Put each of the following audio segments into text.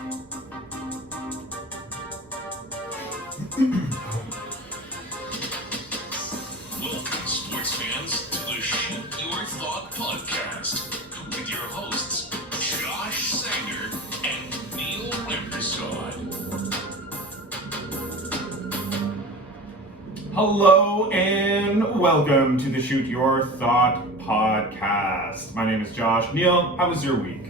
Welcome, sports fans, to the Shoot Your Thought podcast with your hosts, Josh Sanger and Neil Rampersad. Hello and welcome to the Shoot Your Thought podcast. My name is Josh. Neil, how was your week?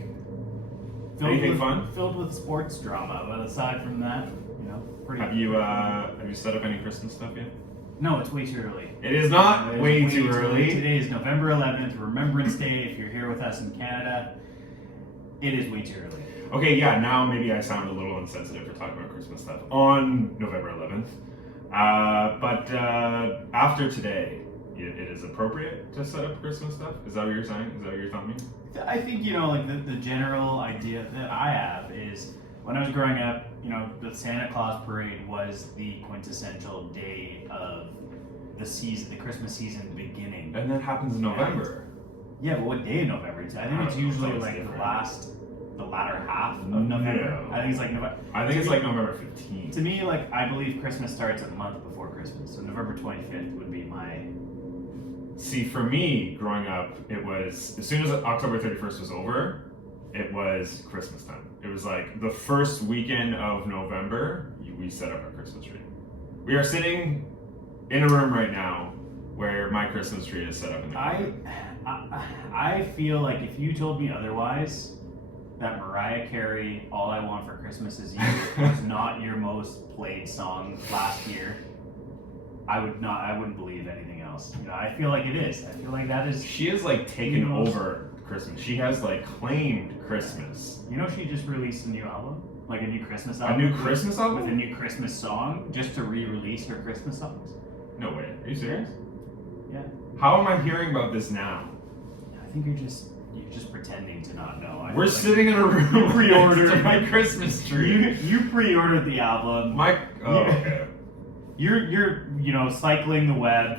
Anything fun? Filled with sports drama, but aside from that, pretty. Have you set up any Christmas stuff yet? No, it's way too early. It is not It's way too early. Today is November 11th, Remembrance Day. If you're here with us in Canada, it is way too early. Okay, yeah, now maybe I sound a little insensitive for talking about Christmas stuff on November 11th. But after today, it is appropriate to set up Christmas stuff? Is that what you're saying? Is that what you're telling me? I think, the general idea that I have is when I was growing up, the Santa Claus parade was the quintessential day of the season, the Christmas season beginning. And that happens in November. Yeah, but what day in November? I think it's usually like the latter half of November. No. I think it's like November. I think it's like November 15th. To me, I believe Christmas starts a month before Christmas. So November 25th would be my... See, for me, growing up, it was, as soon as October 31st was over, it was Christmas time. It was like the first weekend of November, we set up our Christmas tree. We are sitting in a room right now where my Christmas tree is set up in the corner. I feel like if you told me otherwise, that Mariah Carey, All I Want for Christmas Is You, was not your most played song last year, I wouldn't believe anything else. I feel like it is. I feel like that is... She has taken over Christmas. She has claimed Christmas. She just released a new album? Like a new Christmas album? A new Christmas album? With a new Christmas song, just to re-release her Christmas songs? No way. Are you serious? Yeah. How am I hearing about this now? I think you're just pretending to not know. We're sitting in a room pre-ordered my Christmas tree. You pre-ordered the album. Okay. You're cycling the web,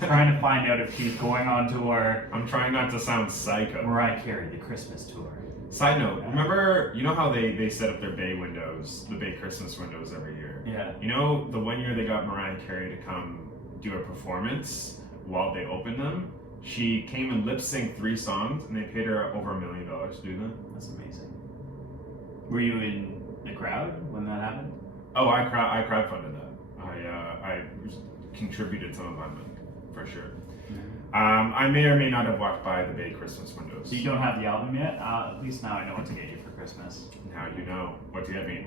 trying to find out if she's going on tour. I'm trying not to sound psycho. Mariah Carey, the Christmas tour. Side note, remember, how they set up their bay windows, the bay Christmas windows every year? Yeah. The one year they got Mariah Carey to come do a performance while they opened them, she came and lip-synced 3 songs, and they paid her over $1 million to do that. That's amazing. Were you in the crowd when that happened? Oh, I crowdfunded that. I contributed some of my money, for sure. I may or may not have walked by the Bay Christmas windows. So you don't have the album yet? At least now I know what to get you for Christmas. Now you know what to get me.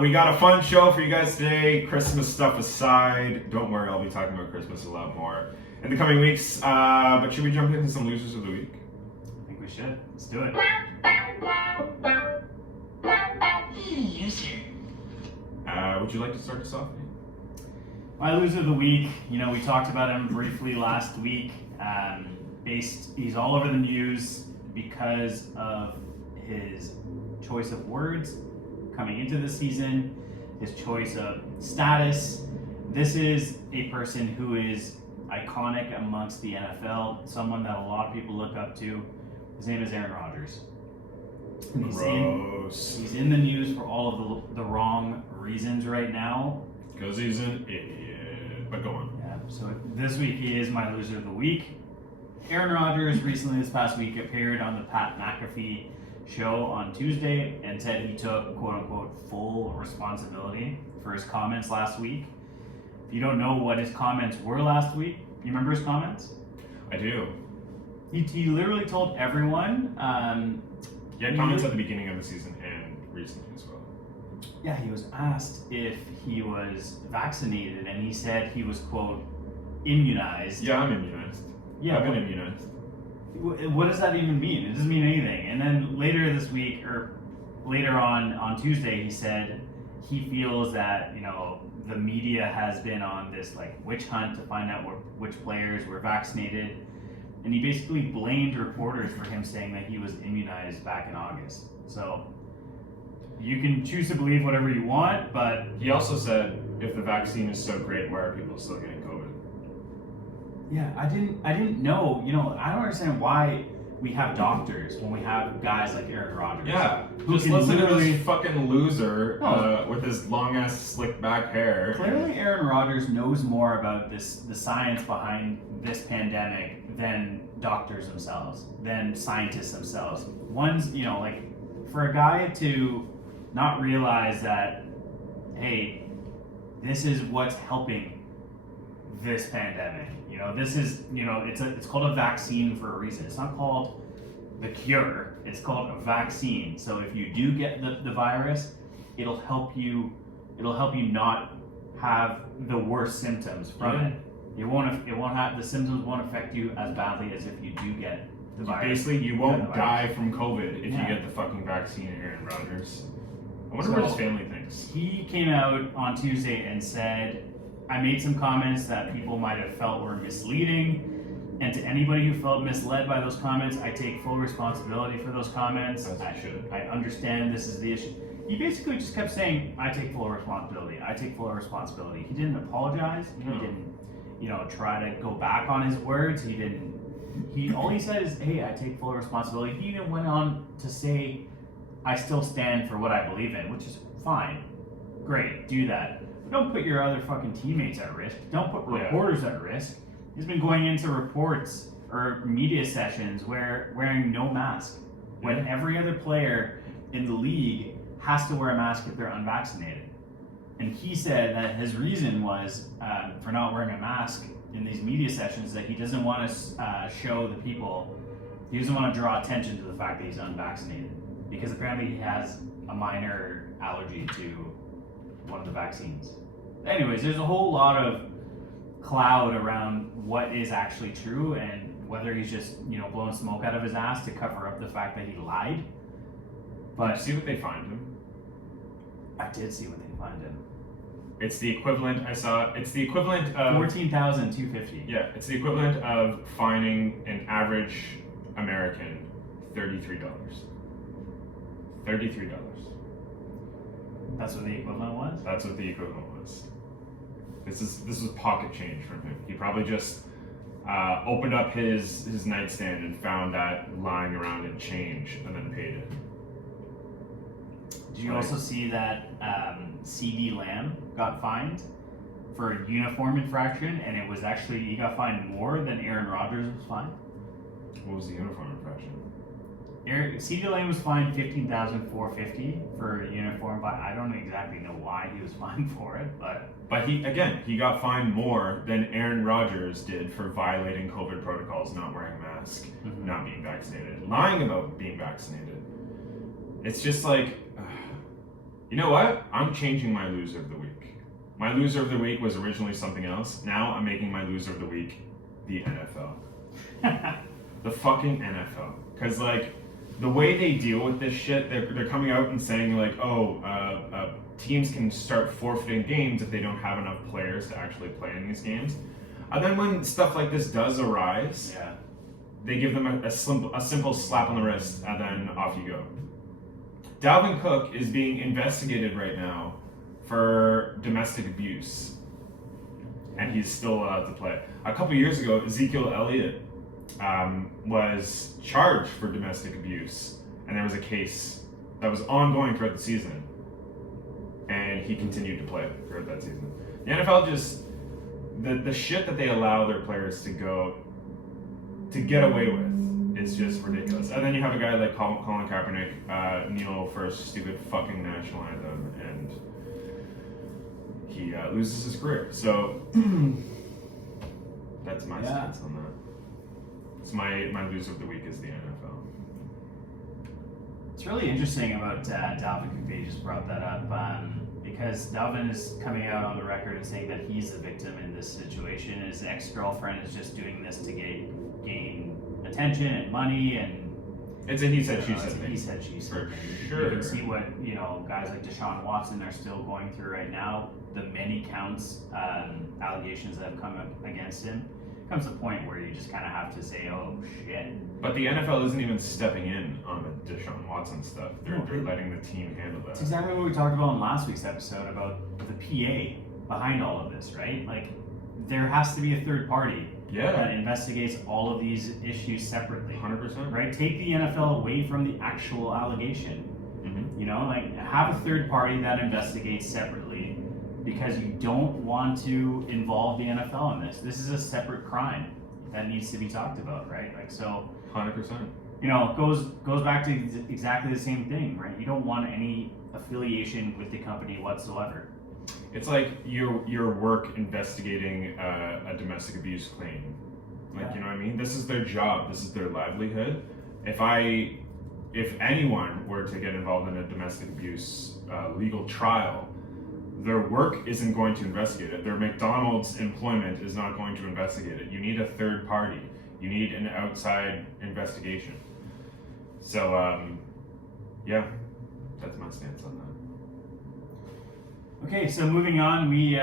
We got a fun show for you guys today. Christmas stuff aside, don't worry, I'll be talking about Christmas a lot more in the coming weeks. But should we jump into some losers of the week? I think we should. Let's do it. Would you like to start us off? My loser of the week, we talked about him briefly last week. He's all over the news because of his choice of words coming into the season, his choice of status. This is a person who is iconic amongst the NFL, someone that a lot of people look up to. His name is Aaron Rodgers. He's in the news for all of the wrong reasons right now. Because he's an idiot. But go on. Yeah, so this week he is my loser of the week. Aaron Rodgers recently this past week appeared on the Pat McAfee show on Tuesday and said he took quote-unquote full responsibility for his comments last week. If you don't know what his comments were last week, you remember his comments? I do. He literally told everyone... He had comments at the beginning of the season and recently as well. Yeah, he was asked if he was vaccinated, and he said he was, quote, immunized. Yeah, I'm immunized. Yeah, I've been immunized. What does that even mean? It doesn't mean anything. And then later this week, or later on Tuesday, he said he feels that, the media has been on this, witch hunt to find out which players were vaccinated. And he basically blamed reporters for him saying that he was immunized back in August. So you can choose to believe whatever you want, but... He also said, if the vaccine is so great, why are people still getting COVID? Yeah, I didn't know. I don't understand why we have doctors when we have guys like Aaron Rodgers. Yeah. Just can listen to literally- this fucking loser No. with his long ass slick back hair. Clearly, Aaron Rodgers knows more about the science behind this pandemic than doctors themselves, than scientists themselves. One's, like, for a guy to not realize that, hey, this is what's helping this pandemic. This is, it's called a vaccine for a reason. It's not called the cure. It's called a vaccine. So if you do get the virus, it'll help you not have the worst symptoms from it. It won't have, the symptoms won't affect you as badly as if you do get the virus. Basically, you won't the die from COVID if Yeah. you get the fucking vaccine, Aaron Rodgers. I wonder So- what his family thinks. He came out on Tuesday and said, I made some comments that people might have felt were misleading. And to anybody who felt misled by those comments, I take full responsibility for those comments. As you should. I understand this is the issue. He basically just kept saying, I take full responsibility. I take full responsibility. He didn't apologize. No. He didn't, try to go back on his words. All he said is, hey, I take full responsibility. He even went on to say, I still stand for what I believe in, which is fine. Great, do that. Don't put your other fucking teammates at risk. Don't put Yeah. reporters at risk. He's been going into reports or media sessions wearing no mask when Yeah. every other player in the league has to wear a mask if they're unvaccinated. And he said that his reason was for not wearing a mask in these media sessions that he doesn't want to show the people, he doesn't want to draw attention to the fact that he's unvaccinated because apparently he has a minor allergy to one of the vaccines. Anyways, there's a whole lot of cloud around what is actually true and whether he's just blowing smoke out of his ass to cover up the fact that he lied. But See what they find him. I did see what they find him. It's the equivalent. It's the equivalent of 14,250. Yeah, it's the equivalent of fining an average American $33. $33. That's what the equivalent was. That's what the equivalent was. This was pocket change from him. He probably just opened up his nightstand and found that lying around in change and then paid it. Did you also see that CD Lamb got fined for a uniform infraction, and it was actually he got fined more than Aaron Rodgers was fined? What was the uniform infraction? CD Lamb was fined $15,450 for a uniform, but I don't exactly know why he was fined for it. But he got fined more than Aaron Rodgers did for violating COVID protocols, not wearing a mask, not being vaccinated, lying about being vaccinated. It's just like, you know what? I'm changing my loser of the week. My loser of the week was originally something else. Now I'm making my loser of the week the NFL. The fucking NFL. Because, like, the way they deal with this shit, they're coming out and saying, like, teams can start forfeiting games if they don't have enough players to actually play in these games. And then when stuff like this does arise, they give them a simple slap on the wrist, and then off you go. Dalvin Cook is being investigated right now for domestic abuse, and he's still allowed to play. A couple years ago, Ezekiel Elliott was charged for domestic abuse, and there was a case that was ongoing throughout the season, and he continued to play throughout that season. The NFL just, the shit that they allow their players to get away with, it's just ridiculous. And then you have a guy like Colin Kaepernick kneel for a stupid fucking national anthem, and he loses his career. So that's my stance on that. It's my loser of the week is the NFL. It's really interesting about Dalvin Cook. You just brought that up because Dalvin is coming out on the record and saying that he's the victim in this situation. His ex-girlfriend is just doing this to gain attention and money, and it's a he said she said it's a thing. he said she said For thing. sure. You can see what guys like Deshaun Watson are still going through right now. The many counts allegations that have come up against him. Comes a point where you just kind of have to say, oh shit. But the NFL isn't even stepping in on the Deshaun Watson stuff. They're letting the team handle that. That's exactly what we talked about in last week's episode about the PA behind all of this, right? Like, there has to be a third party that investigates all of these issues separately. 100%. Right? Take the NFL away from the actual allegation You know, like have a third party that investigates separately, because you don't want to involve the NFL in this. This is a separate crime that needs to be talked about, right? Like, so 100%. you know, it goes back to exactly the same thing, right? You don't want any affiliation with the company whatsoever. It's like your work investigating a domestic abuse claim. Like, you know what I mean? This is their job. This is their livelihood. If anyone were to get involved in a domestic abuse legal trial, their work isn't going to investigate it. Their McDonald's employment is not going to investigate it. You need a third party. You need an outside investigation. So, yeah, that's my stance on that. Okay, so moving on, we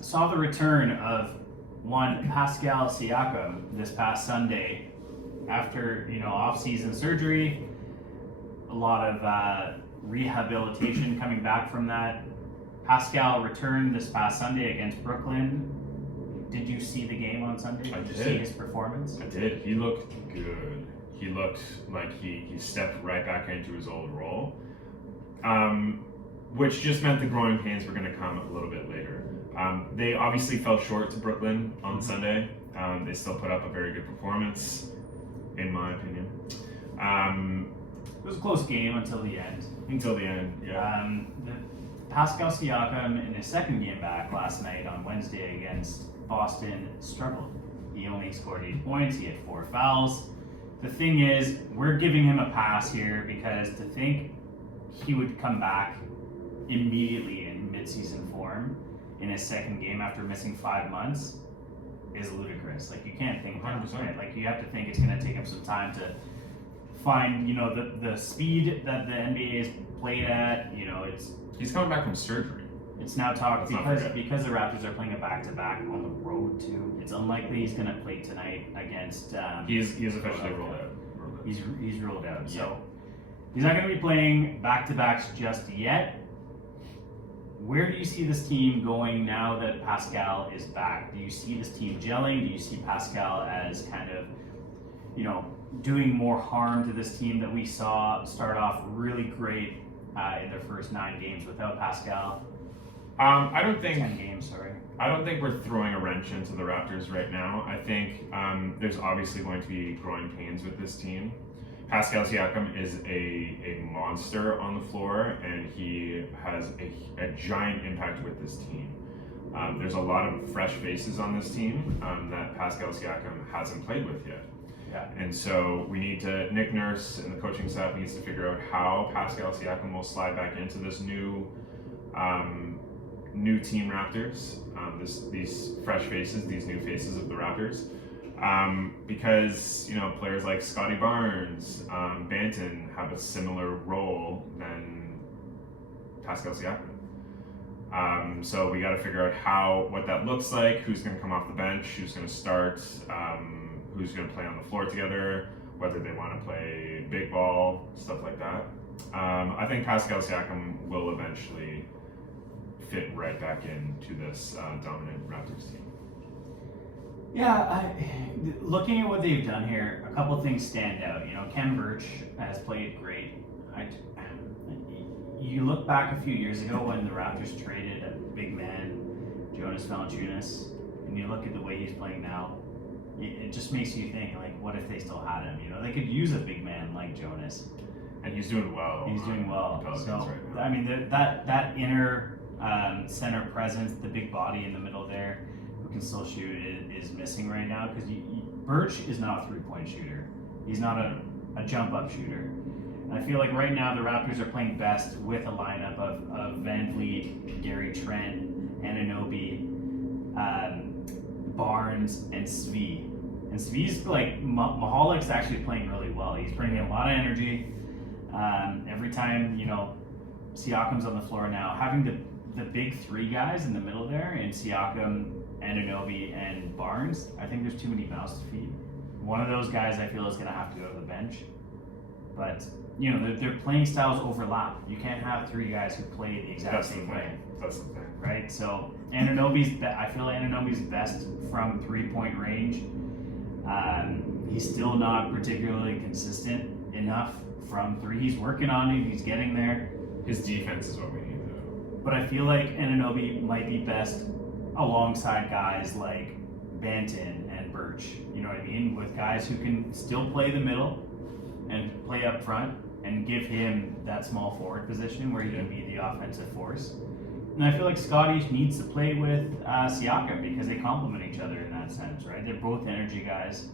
saw the return of one Pascal Siakam this past Sunday after, you know, off-season surgery, a lot of rehabilitation coming back from that. Pascal returned this past Sunday against Brooklyn. Did you see the game on Sunday? Did you see his performance? I did. He looked good. He looked like he stepped right back into his old role, which just meant the growing pains were going to come a little bit later. They obviously fell short to Brooklyn on Sunday. They still put up a very good performance, in my opinion. It was a close game until the end. Until the end, yeah. Pascal Siakam in his second game back last night on Wednesday against Boston struggled. He only scored 8 points. He had 4 fouls. The thing is, we're giving him a pass here because to think he would come back immediately in midseason form in his second game after missing 5 months is ludicrous. Like, you can't think that, 100%. right? Like, you have to think it's going to take him some time to find, you know, the speed that the NBA is played at. You know, He's coming back from surgery. it's now talked Let's not because the Raptors are playing a back-to-back on the road too. It's unlikely he's going to play tonight against. He is officially rolled out. He's ruled out. So he's not going to be playing back-to-backs just yet. Where do you see this team going now that Pascal is back? Do you see this team gelling? Do you see Pascal as kind of, you know, doing more harm to this team that we saw start off really great in their first 9 games without Pascal? I don't think 10 games, sorry. I don't think we're throwing a wrench into the Raptors right now. I think there's obviously going to be growing pains with this team. Pascal Siakam is a monster on the floor, and he has a giant impact with this team. There's a lot of fresh faces on this team that Pascal Siakam hasn't played with yet. Yeah. And so Nick Nurse and the coaching staff needs to figure out how Pascal Siakam will slide back into this new team Raptors, these fresh faces, these new faces of the Raptors. Because, you know, players like Scotty Barnes, Banton have a similar role than Pascal Siakam. So we got to figure out what that looks like, who's going to come off the bench, who's going to start, who's going to play on the floor together, whether they want to play big ball, stuff like that. I think Pascal Siakam will eventually fit right back into this dominant Raptors team. Yeah, looking at what they've done here, a couple things stand out. You know, Kem Birch has played great. You look back a few years ago when the Raptors traded a big man, Jonas Valanciunas, and you look at the way he's playing now, it just makes you think, like, what if they still had him? You know, they could use a big man like Jonas. And he's doing well. He's doing well. Pelicans So, right now. I mean, that inner center presence, the big body in the middle there, who can still shoot, is missing right now, because Birch is not a three-point shooter. He's not a jump-up shooter. And I feel like right now the Raptors are playing best with a lineup of Van Vliet, Gary Trent, Anunoby, Barnes, and Svi. And Svi's like, Mahalik's actually playing really well. He's bringing a lot of energy. Every time, you know, Siakam's on the floor now, having the big 3 guys in the middle there, and Siakam, Anunoby, and Barnes, I think there's too many mouths to feed. One of those guys I feel is going to have to go to the bench. But, you know, their playing styles overlap. You can't have 3 guys who play the exact same way. That's the thing. Right? So I feel Anunoby's best from 3-point range. He's still not particularly consistent enough from three. He's working on it. He's getting there. His defense is what we need, though. But I feel like Anunoby might be best alongside guys like Banton and Birch. You know what I mean? With guys who can still play the middle and play up front and give him that small forward position where he can be the offensive force. And I feel like Scotty needs to play with Siakam because they complement each other in that sense, right? They're both energy guys.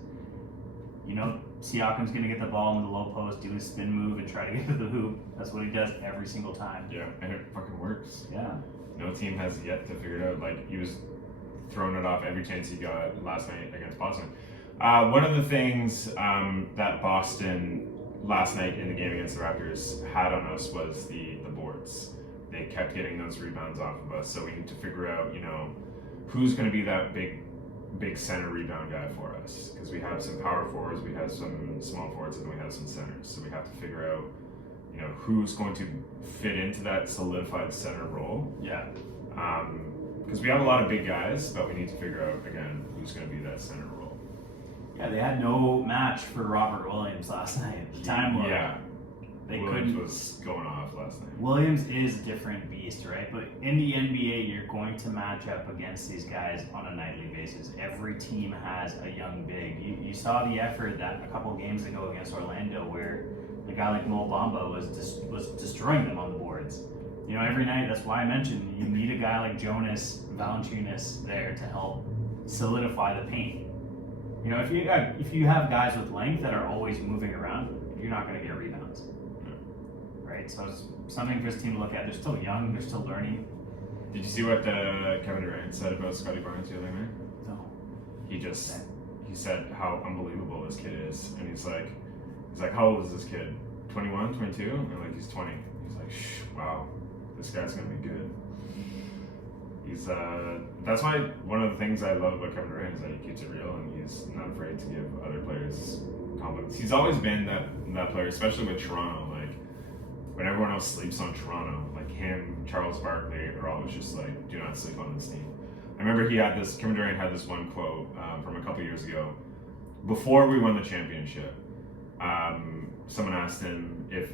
You know, Siakam's going to get the ball in the low post, do his spin move, and try to get to the hoop. That's what he does every single time. Yeah, and it fucking works. Yeah. No team has yet to figure it out. Like, he was throwing it off every chance he got last night against Boston. One of the things that Boston last night in the game against the Raptors had on us was the boards. They kept getting those rebounds off of us, so we need to figure out, you know, who's going to be that big center rebound guy for us, because we have some power forwards, we have some small forwards, and we have some centers. So we have to figure out, you know, who's going to fit into that solidified center role. Yeah. Because we have a lot of big guys, but we need to figure out again who's going to be that center role. Yeah, they had no match for Robert Williams last night. The time was. Yeah. They Williams couldn't. was going off last night. Williams is a different beast, right? But in the NBA, you're going to match up against these guys on a nightly basis. Every team has a young big. You saw the effort that a couple games ago against Orlando, where a guy like Mo Bamba was destroying them on the boards. You know, every night. That's why I mentioned you need a guy like Jonas Valanciunas there to help solidify the paint. You know, if you have guys with length that are always moving around, you're not going to get rebounds. Right? So it's something for this team to look at. They're still young. They're still learning. Did you see what Kevin Durant said about Scotty Barnes the other night? No. He said how unbelievable this kid is, and he's like, how old is this kid? 21, 22? And like, he's 20. He's like, wow, this guy's gonna be good. He's that's why one of the things I love about Kevin Durant is that he keeps it real and he's not afraid to give other players compliments. He's always been that player, especially with Toronto. Like, when everyone else sleeps on Toronto, like him, Charles Barkley are always just like, do not sleep on this team. I remember Kevin Durant had this one quote from a couple years ago. Before we won the championship, someone asked him if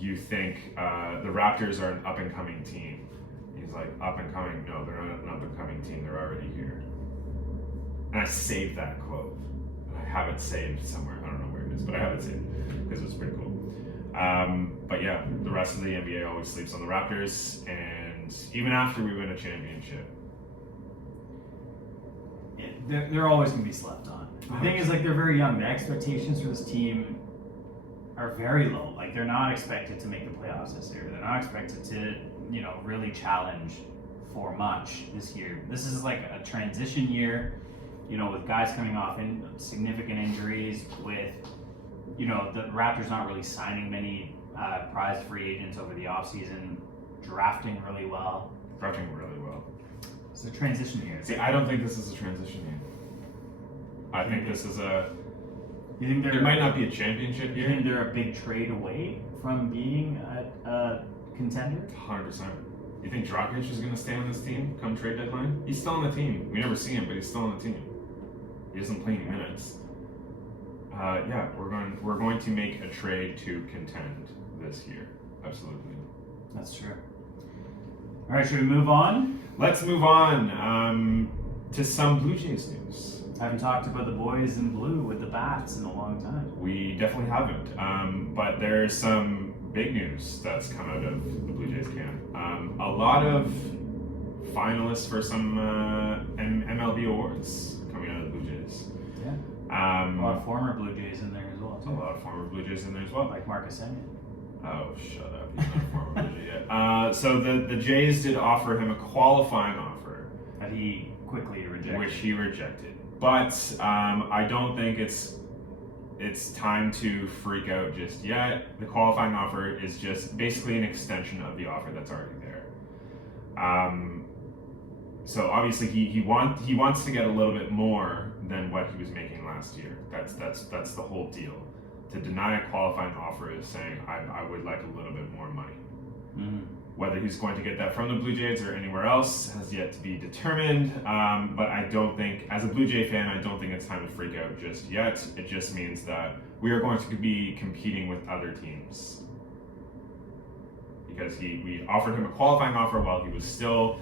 you think the Raptors are an up-and-coming team. He's like, up-and-coming? No, they're not an up-and-coming team. They're already here. And I saved that quote. I have it saved somewhere. I don't know where it is, but I have it saved because it's pretty cool. But yeah, the rest of the NBA always sleeps on the Raptors, and even after we win a championship, Yeah, they're always going to be slept on. The thing is, like, they're very young. The expectations for this team are very low. Like, they're not expected to make the playoffs this year. They're not expected to, you know, really challenge for much this year. This is like a transition year, you know, with guys coming off in significant injuries, with, you know, the Raptors not really signing many prize free agents over the offseason, drafting really well. It's a transition year. See, I don't think this is a transition year. I think this is You think it might not be a championship You year. think they're a big trade away from being a contender? 100%. You think Dragic is going to stay on this team come trade deadline? He's still on the team. We never see him, but he's still on the team. He doesn't play any minutes. Yeah, we're going to make a trade to contend this year. Absolutely. That's true. All right, should we move on? Let's move on to some Blue Jays news. I haven't talked about the boys in blue with the bats in a long time. We definitely haven't, but there's some big news that's come out of the Blue Jays camp. A lot of finalists for some MLB awards coming out of the Blue Jays. Yeah. A lot of former Blue Jays in there as well, A too. lot of former Blue Jays in there as well. Like Marcus Semien. Oh, shut up. He's not a former Blue Jay yet. So the Jays did offer him a qualifying offer, That he quickly rejected. which he rejected. But I don't think it's time to freak out just yet. The qualifying offer is just basically an extension of the offer that's already there. So obviously he wants to get a little bit more than what he was making last year. That's the whole deal. To deny a qualifying offer is saying I would like a little bit more money. Mm-hmm. Whether he's going to get that from the Blue Jays or anywhere else has yet to be determined. But I don't think, as a Blue Jay fan, I don't think it's time to freak out just yet. It just means that we are going to be competing with other teams. Because we offered him a qualifying offer while he was still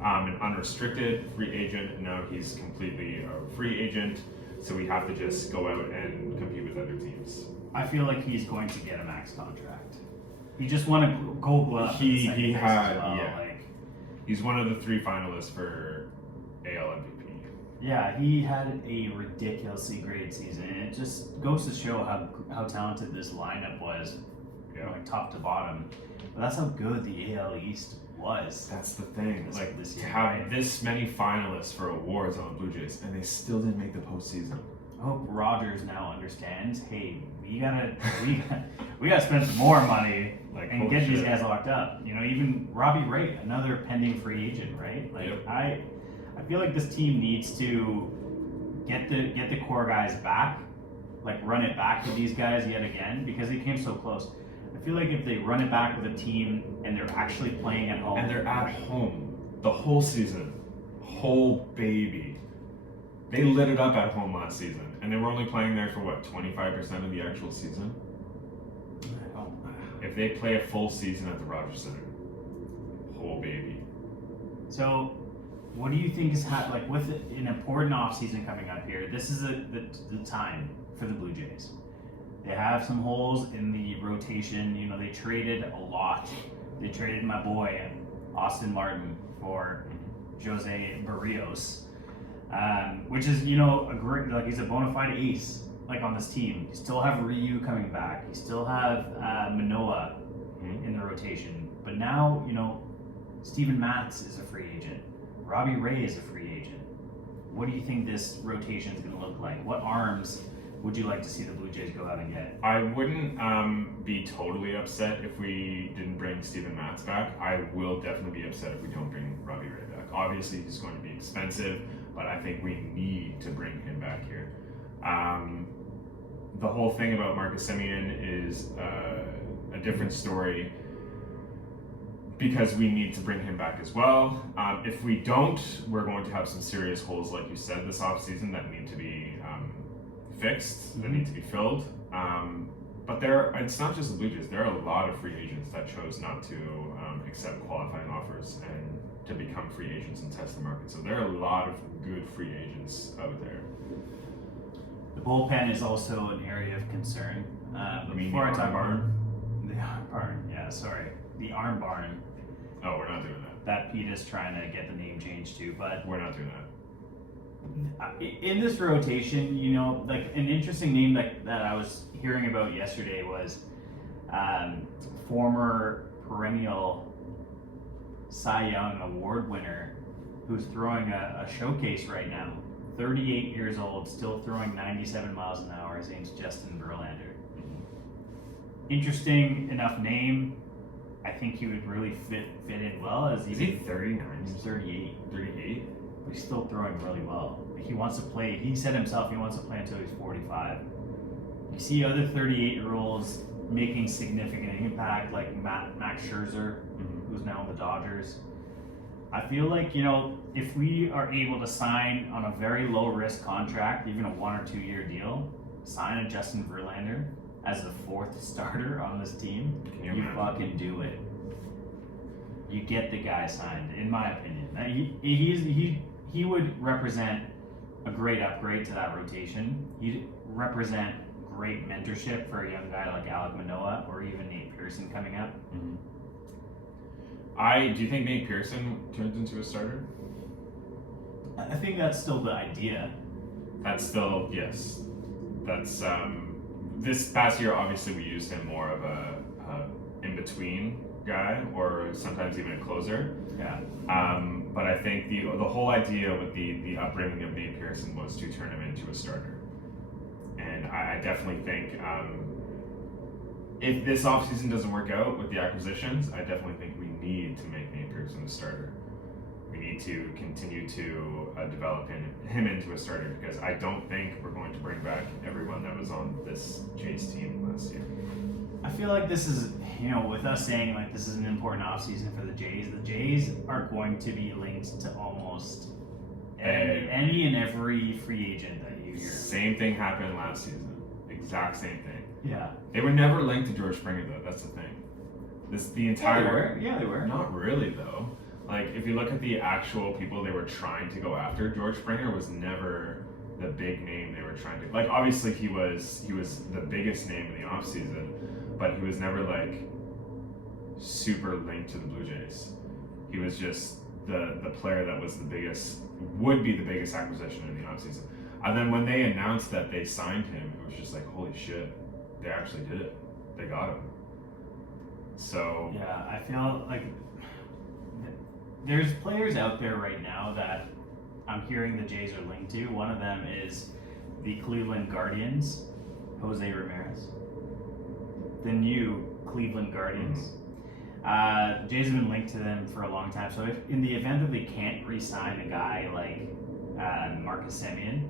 an unrestricted free agent. Now he's completely a free agent, so we have to just go out and compete with other teams. I feel like he's going to get a max contract. He just won a Gold Glove. He had, well. yeah. He's one of the 3 finalists for AL MVP. Yeah, he had a ridiculously great season, and it just goes to show how talented this lineup was, like top to bottom. But that's how good the AL East was. That's the thing. Like this to year, have right? this many finalists for awards on the Blue Jays, and they still didn't make the postseason. I hope Rogers now understands. Hey, we gotta spend some more money and get these guys locked up. Even Robbie Ray, another pending free agent, right? I feel like this team needs to get the core guys back, run it back to these guys yet again, because they came so close. I feel like if they run it back with a team and they're actually playing at home, And they're at home the whole season, whole baby. They lit it up at home last season, and they were only playing there for 25% of the actual season. If they play a full season at the Rogers Center, whole baby. So, what do you think is with an important offseason coming up here? This is the time for the Blue Jays. They have some holes in the rotation. They traded a lot. They traded my boy Austin Martin for Jose Barrios, which is a great, he's a bona fide ace on this team. You still have Ryu coming back. You still have Manoah in the rotation. But now Steven Matz is a free agent. Robbie Ray is a free agent. What do you think this rotation is going to look like? What arms would you like to see the Blue Jays go out and get? I wouldn't be totally upset if we didn't bring Steven Matz back. I will definitely be upset if we don't bring Robbie Ray back. Obviously, he's going to be expensive, but I think we need to bring him back here. The whole thing about Marcus Semien is a different story because we need to bring him back as well. If we don't, we're going to have some serious holes, like you said, this offseason that need to be fixed, that need to be filled. But it's not just the Blue Jays. There are a lot of free agents that chose not to accept qualifying offers and to become free agents and test the market. So there are a lot of good free agents out there. The bullpen is also an area of concern. Before I talk about the arm barn, the arm barn. Oh, we're not doing that. That Pete is trying to get the name changed to, but We're not doing that. In this rotation, an interesting name that I was hearing about yesterday was former perennial Cy Young Award winner who's throwing a showcase right now. 38 years old, still throwing 97 miles an hour. His name's Justin Verlander. Interesting enough name. I think he would really fit in well. Is he 39? He's 38. 38? He's still throwing really well. He wants to play. He said himself he wants to play until he's 45. You see other 38-year-olds making significant impact, like Max Scherzer, who's now in the Dodgers. I feel like, if we are able to sign on a very low-risk contract, even a 1 or 2 year deal, sign a Justin Verlander as the 4th starter on this team, you fucking do it. You get the guy signed, in my opinion. He would represent a great upgrade to that rotation. He'd represent great mentorship for a young guy like Alek Manoah or even Nate Pearson coming up. Do you think Nate Pearson turns into a starter? I think that's still the idea. That's still, yes. That's, this past year, obviously, we used him more of a in-between guy or sometimes even a closer. Yeah. But I think the whole idea with the upbringing of Nate Pearson was to turn him into a starter. And I definitely think if this offseason doesn't work out with the acquisitions, I definitely think we need to make Nate Pearson a starter. We need to continue to develop him into a starter because I don't think we're going to bring back everyone that was on this Jays team last year. I feel like this is, with us saying like this is an important offseason for the Jays are going to be linked to almost any and every free agent that you hear. Same thing happened last season. exact same thing. Yeah. They were never linked to George Springer though. That's the thing. The entire Yeah, they were. Not really though. Like if you look at the actual people they were trying to go after, George Springer was never the big name they were trying to. Like obviously he was the biggest name in the offseason, but he was never like super linked to the Blue Jays. He was just the player that was would be the biggest acquisition in the offseason. And then when they announced that they signed him, it was just like, holy shit, they actually did it. They got him. So yeah, I feel like there's players out there right now that I'm hearing the Jays are linked to. One of them is the Cleveland Guardians, Jose Ramirez. The new Cleveland Guardians. The Jays have been linked to them for a long time. So if in the event that they can't re-sign a guy like Marcus Semien,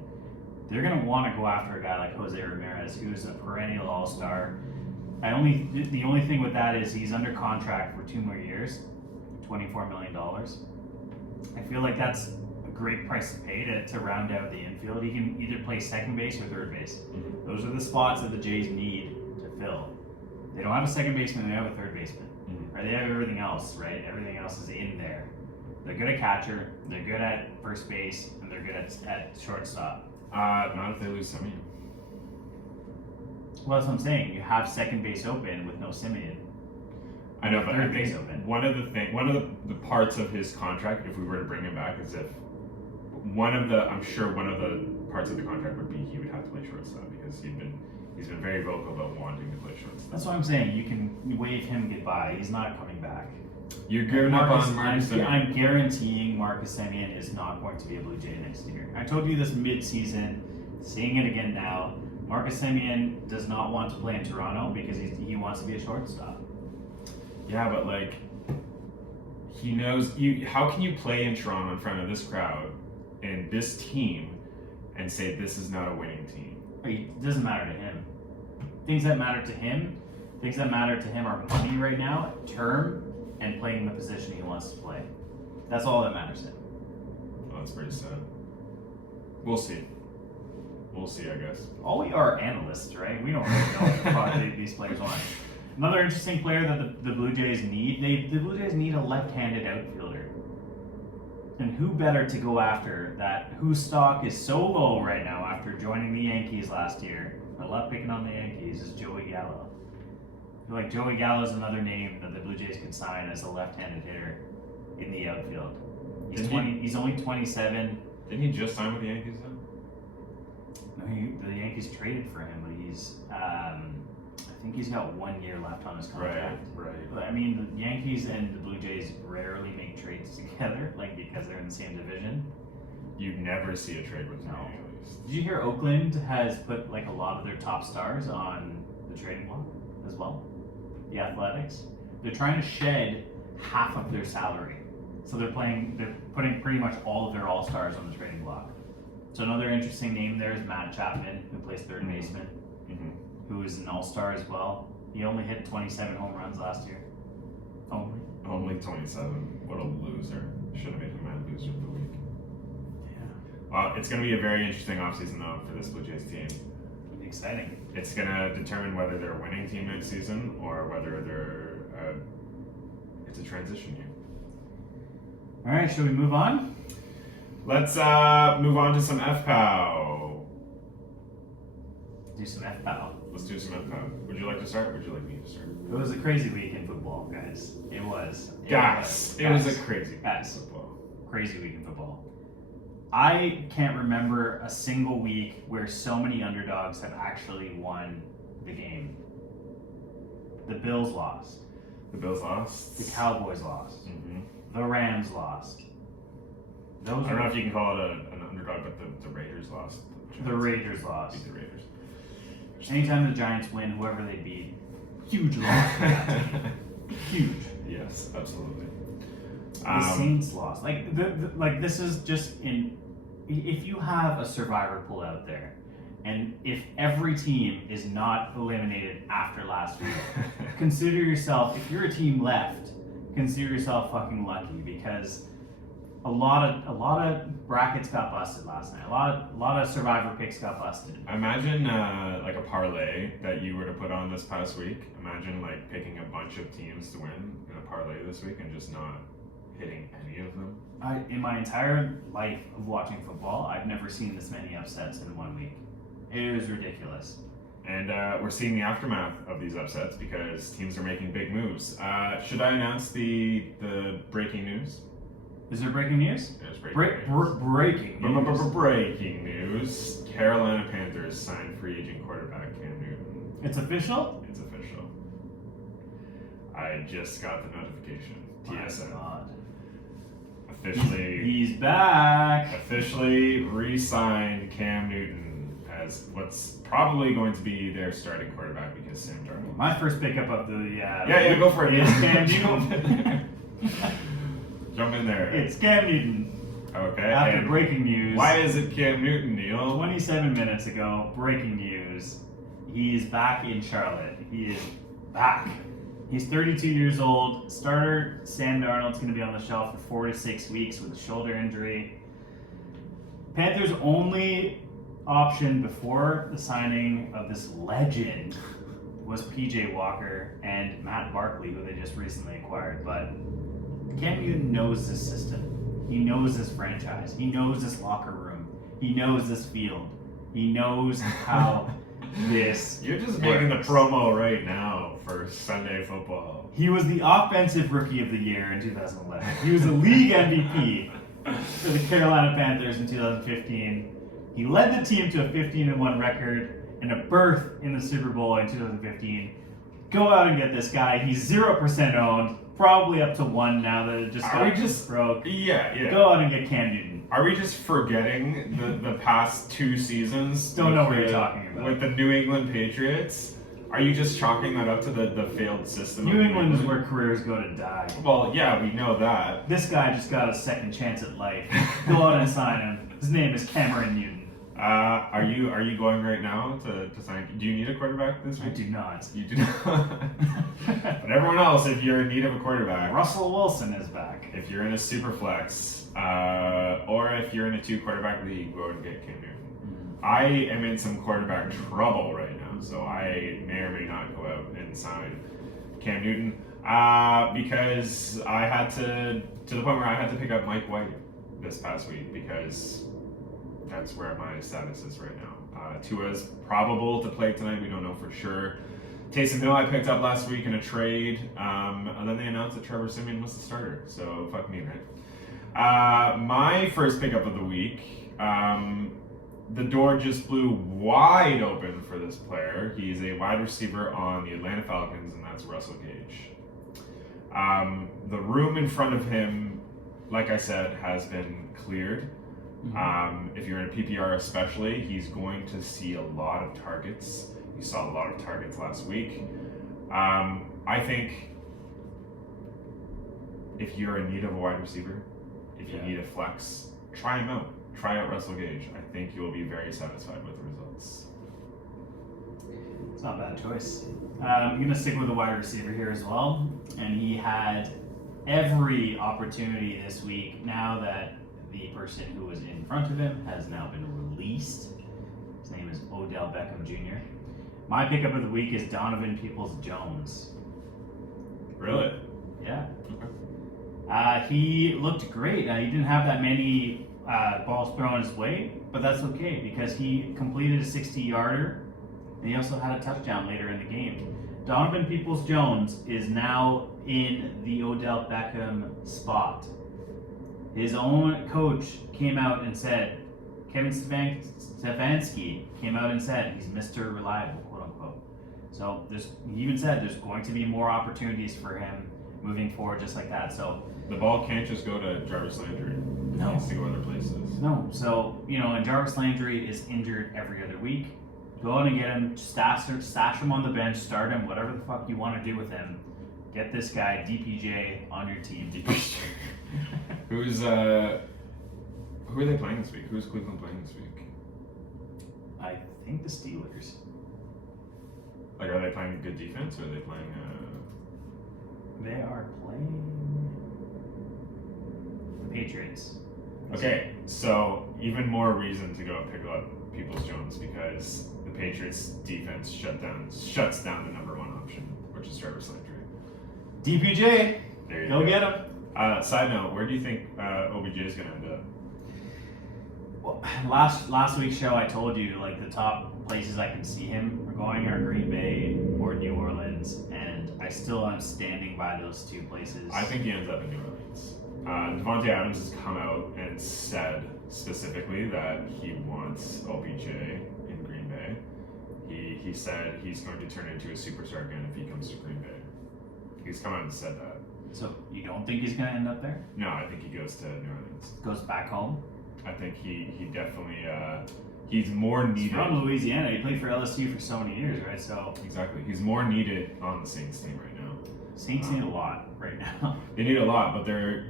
they're going to want to go after a guy like Jose Ramirez, who's a perennial all-star. The only thing with that is he's under contract for 2 more years, $24 million. I feel like that's a great price to pay to round out the infield. He can either play second base or third base. Mhm. Those are the spots that the Jays need to fill. They don't have a second baseman, they have a third baseman. Mhm. Right? They have everything else, right? Everything else is in there. They're good at catcher, they're good at first base, and they're good at shortstop. Not if they lose Semien. Well, that's what I'm saying. You have second base open with no Semien. I know, but I Third base think open. one of the parts of his contract, if we were to bring him back, is if I'm sure one of the parts of the contract would be he would have to play shortstop because he's been very vocal about wanting to play shortstop. That's what I'm saying. You can wave him goodbye. He's not coming back. You're giving up on Marcus Semien. I'm guaranteeing Marcus Semien is not going to be a Blue Jay next year. I told you this mid-season, saying it again now. Marcus Semien does not want to play in Toronto because he wants to be a shortstop. Yeah, but like he knows you. How can you play in Toronto in front of this crowd and this team and say this is not a winning team? It doesn't matter to him. Things that matter to him are money right now, term, and playing the position he wants to play. That's all that matters to him. Oh, that's pretty sad. We'll see. We'll see, I guess. All we are analysts, right? We don't really know what the product these players want. Another interesting player that the Blue Jays need, the Blue Jays need a left-handed outfielder. And who better to go after that, whose stock is so low right now after joining the Yankees last year, I love picking on the Yankees, is Joey Gallo. I feel like Joey Gallo is another name that the Blue Jays could sign as a left-handed hitter in the outfield. He's only 27. Didn't he just sign with the Yankees then? No, the Yankees traded for him, but he's I think he's got 1 year left on his contract. Right. But I mean, the Yankees and the Blue Jays rarely make trades together, like because they're in the same division. You'd never see a trade with the No. Yankees. Did you hear Oakland has put like a lot of their top stars on the trading block as well? The Athletics. They're trying to shed half of their salary. So they're putting pretty much all of their all-stars on the trading block. So another interesting name there is Matt Chapman, who plays third baseman, who is an all-star as well. He only hit 27 home runs last year. Only 27. What a loser. Should have made him my loser of the week. Yeah. Well, it's going to be a very interesting offseason though for this Blue Jays team. Exciting. It's going to determine whether they're a winning team next season or whether it's a transition year. All right, shall we move on? Let's move on to some F-POW. Do some F-POW. Let's do some F-POW. Would you like to start or would you like me to start? It was a crazy week in football, guys. It was. It was a crazy Guys. football. Crazy week in football. I can't remember a single week where so many underdogs have actually won the game. The Bills lost. The Bills lost. The Cowboys lost. Mm-hmm. The Rams lost. I don't know if you can call it an underdog, but the Raiders lost. The Raiders lost. Beat the Raiders. Anytime the Giants win, whoever they beat, huge loss for that team. Huge. Yes, absolutely. The Saints lost. Like this is just in. If you have a survivor pool out there, and if every team is not eliminated after last week, consider yourself. If you're a team left, consider yourself fucking lucky because A lot of brackets got busted last night. A lot of survivor picks got busted. Imagine like a parlay that you were to put on this past week. Imagine like picking a bunch of teams to win in a parlay this week and just not hitting any of them. In my entire life of watching football, I've never seen this many upsets in 1 week. It was ridiculous. And we're seeing the aftermath of these upsets because teams are making big moves. Should I announce the breaking news? Is there breaking news? There's Breaking news. Breaking news. Carolina Panthers signed free agent quarterback Cam Newton. It's official? It's official. I just got the notification. TSN. My God. Officially. He's back. Officially re-signed Cam Newton as what's probably going to be their starting quarterback because Sam Darnold. My first pickup of the Yeah, go for it. Is Cam Jump in Newton. there. Jump in there. It's Cam Newton. Okay. After and breaking news. why is it Cam Newton, Neil? 27 minutes ago, breaking news. He's back in Charlotte. He is back. He's 32 years old. Starter Sam Darnold's going to be on the shelf for 4 to 6 weeks with a shoulder injury. Panthers' only option before the signing of this legend was PJ Walker and Matt Barkley, who they just recently acquired. But Cam Newton knows this system. He knows this franchise. He knows this locker room. He knows this field. He knows how this You're just works. making the promo right now for Sunday football. He was the offensive rookie of the year in 2011. He was the league MVP for the Carolina Panthers in 2015. He led the team to a 15-1 record and a berth in the Super Bowl in 2015. Go out and get this guy. He's 0% owned, probably up to 1 now that it just broke. Yeah. Go out and get Cam Newton. Are we just forgetting the past 2 seasons? Don't know with what you're the- talking about. With the New England Patriots? Are you just chalking that up to the failed system? New of England is where careers go to die. Well, yeah, we know that. This guy just got a second chance at life. Go out and sign him. His name is Cameron Newton. Are you going right now to sign? Do you need a quarterback this I week? do not. You do not. But everyone else, if you're in need of a quarterback, Russell Wilson is back. if you're in a super flex, or if you're in a 2 quarterback league, go and get Cam Newton. I am in some quarterback trouble right now, so I may or may not go out and sign Cam Newton because I had to the point where I had to pick up Mike White this past week because that's where my status is right now. Tua's probable to play tonight. We don't know for sure. Taysom Hill I picked up last week in a trade, and then they announced that Trevor Siemian was the starter. So fuck me, right? My first pickup of the week, the door just blew wide open for this player. He's a wide receiver on the Atlanta Falcons, and that's Russell Gage. The room in front of him, like I said, has been cleared. If you're in a PPR especially, he's going to see a lot of targets. You saw a lot of targets last week. I think if you're in need of a wide receiver, if you need a flex, try him out. Try out Russell Gage. I think you'll be very satisfied with the results. It's not a bad choice. I'm going to stick with the wide receiver here as well. And he had every opportunity this week now that the person who was in front of him has now been released. His name is Odell Beckham Jr. My pickup of the week is Donovan Peoples-Jones. Really? Yeah. Okay. He looked great. He didn't have that many balls thrown his way, but that's okay because he completed a 60-yarder and he also had a touchdown later in the game. Donovan Peoples-Jones is now in the Odell Beckham spot. His own coach came out and said, Kevin Stefanski came out and said he's Mr. Reliable, quote unquote. So he even said there's going to be more opportunities for him moving forward just like that. So The ball can't just go to Jarvis Landry. It No. needs to go other places. No, so, and Jarvis Landry is injured every other week. Go out and get him, stash him on the bench, start him, whatever the fuck you want to do with him. Get this guy, DPJ, on your team. Who are they playing this week? Who's Cleveland playing this week? I think the Steelers. Like, are they playing good defense or are they playing? They are playing the Patriots. Okay, so even more reason to go pick up Peoples-Jones because the Patriots defense shuts down the number one option, which is Travis Landry. DPJ, There you go get him. Side note, where do you think OBJ is going to end up? Well, last week's show, I told you like the top places I can see him going are Green Bay or New Orleans, and I still am standing by those two places. I think he ends up in New Orleans. Devontae Adams has come out and said specifically that he wants OBJ in Green Bay. He said he's going to turn into a superstar again if he comes to Green Bay. He's come out and said that. So you don't think he's going to end up there? No, I think he goes to New Orleans. Goes back home? I think he definitely he's more needed. He's from Louisiana. He played for LSU for so many years, right? So exactly, he's more needed on the Saints team right now. Saints need a lot right now. They need a lot, but they're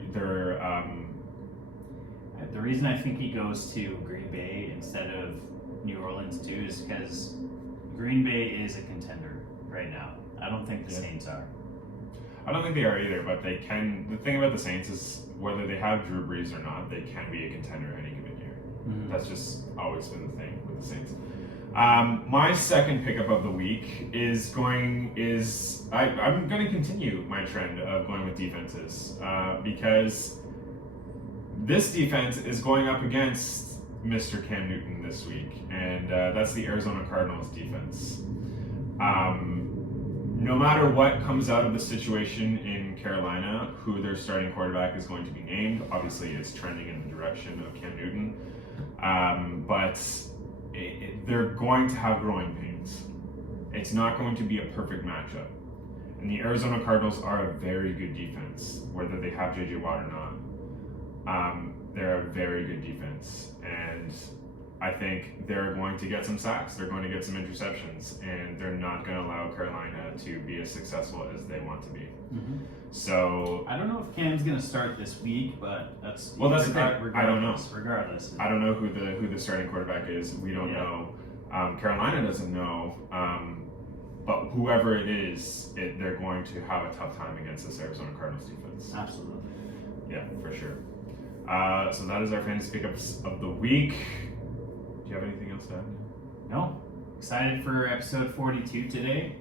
The reason I think he goes to Green Bay instead of New Orleans too is because Green Bay is a contender right now. I don't think the Saints are. I don't think they are either, but they can. The thing about the Saints is whether they have Drew Brees or not, they can be a contender any given year. Mm-hmm. That's just always been the thing with the Saints. My second pickup of the week I'm going to continue my trend of going with defenses because this defense is going up against Mr. Cam Newton this week, and that's the Arizona Cardinals defense. No matter what comes out of the situation in Carolina, who their starting quarterback is going to be named, obviously it's trending in the direction of Cam Newton, but they're going to have growing pains. It's not going to be a perfect matchup. And the Arizona Cardinals are a very good defense, whether they have J.J. Watt or not. They're a very good defense, and I think they're going to get some sacks, they're going to get some interceptions, and they're not going to allow Carolina to be as successful as they want to be. Mm-hmm. So I don't know if Cam's going to start this week, but that's the thing. I don't know. Regardless, I don't know who the starting quarterback is. We don't know. Carolina doesn't know. But whoever it is, they're going to have a tough time against this Arizona Cardinals defense. Absolutely. Yeah, for sure. So that is our fantasy pickups of the week. Do you have anything else to add? No. Excited for episode 42 today.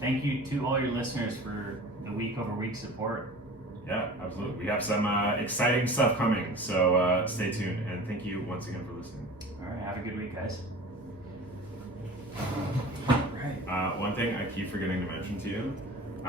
Thank you to all your listeners for the week-over-week support. Yeah, absolutely. We have some exciting stuff coming, so stay tuned. And thank you once again for listening. All right, have a good week, guys. One thing I keep forgetting to mention to you